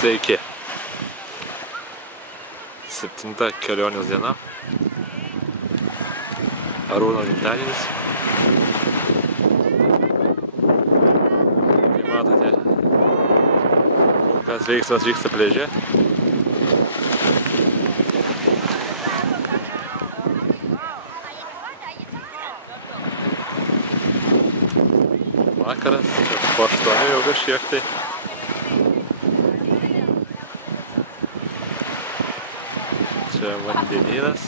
Sveiki. 7 kelionės diena. Arūno gimtadienis. Kaip matote, kol kas veiksmas vyksta pliaže. Vakaras, po 8 jau kažkiek tai. Čia vandenynas.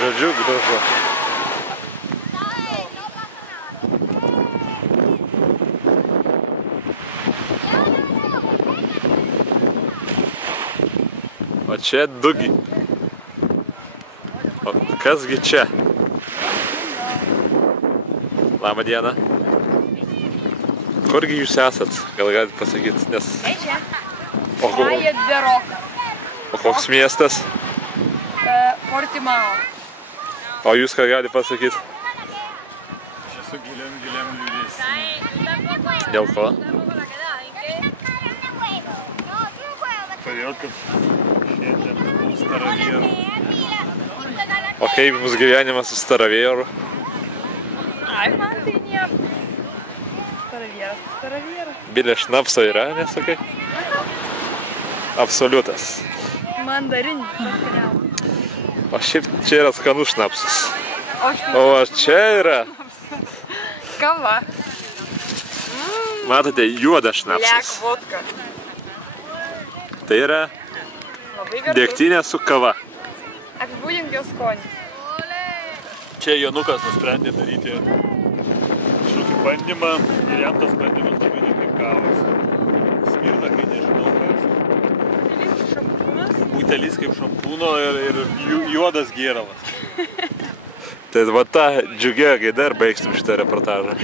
Žodžiu, gražu. O čia dugi. O kasgi čia? Labą dieną. Kurgi jūs esat? Gal galite pasakyti, nes... Čia. O koks miestas? Portimao. O jūs ką galite pasakyti? Aš esu giliam liūdėsi. Dėl ko? Todėl, kad šiandien buvau Staravėru. O kaip jums gyvenimas su Staravėru? Ai, man tai nieko. Staravėras. Bilė šnapso yra, nesakai? Absoliutas. Mandarinis paskaniausias. O šiaip čia yra skanus šnapsas. O O čia yra, kava. matote, juodas Lek šnapsas. vodka. Tai yra Labai garsus. degtinė su kava. Apibūdink jo skonį. Čia Jonukas nusprendė daryti kažkokį bandymą ir jam tas bandymas labai nekaip gavosi. Smirda, kai nežinau kas. Šampūnas. Butelis kaip šampūno ir juodas gėralas. Tai va tą džiugią gaida ir baigsim šitą reportažą.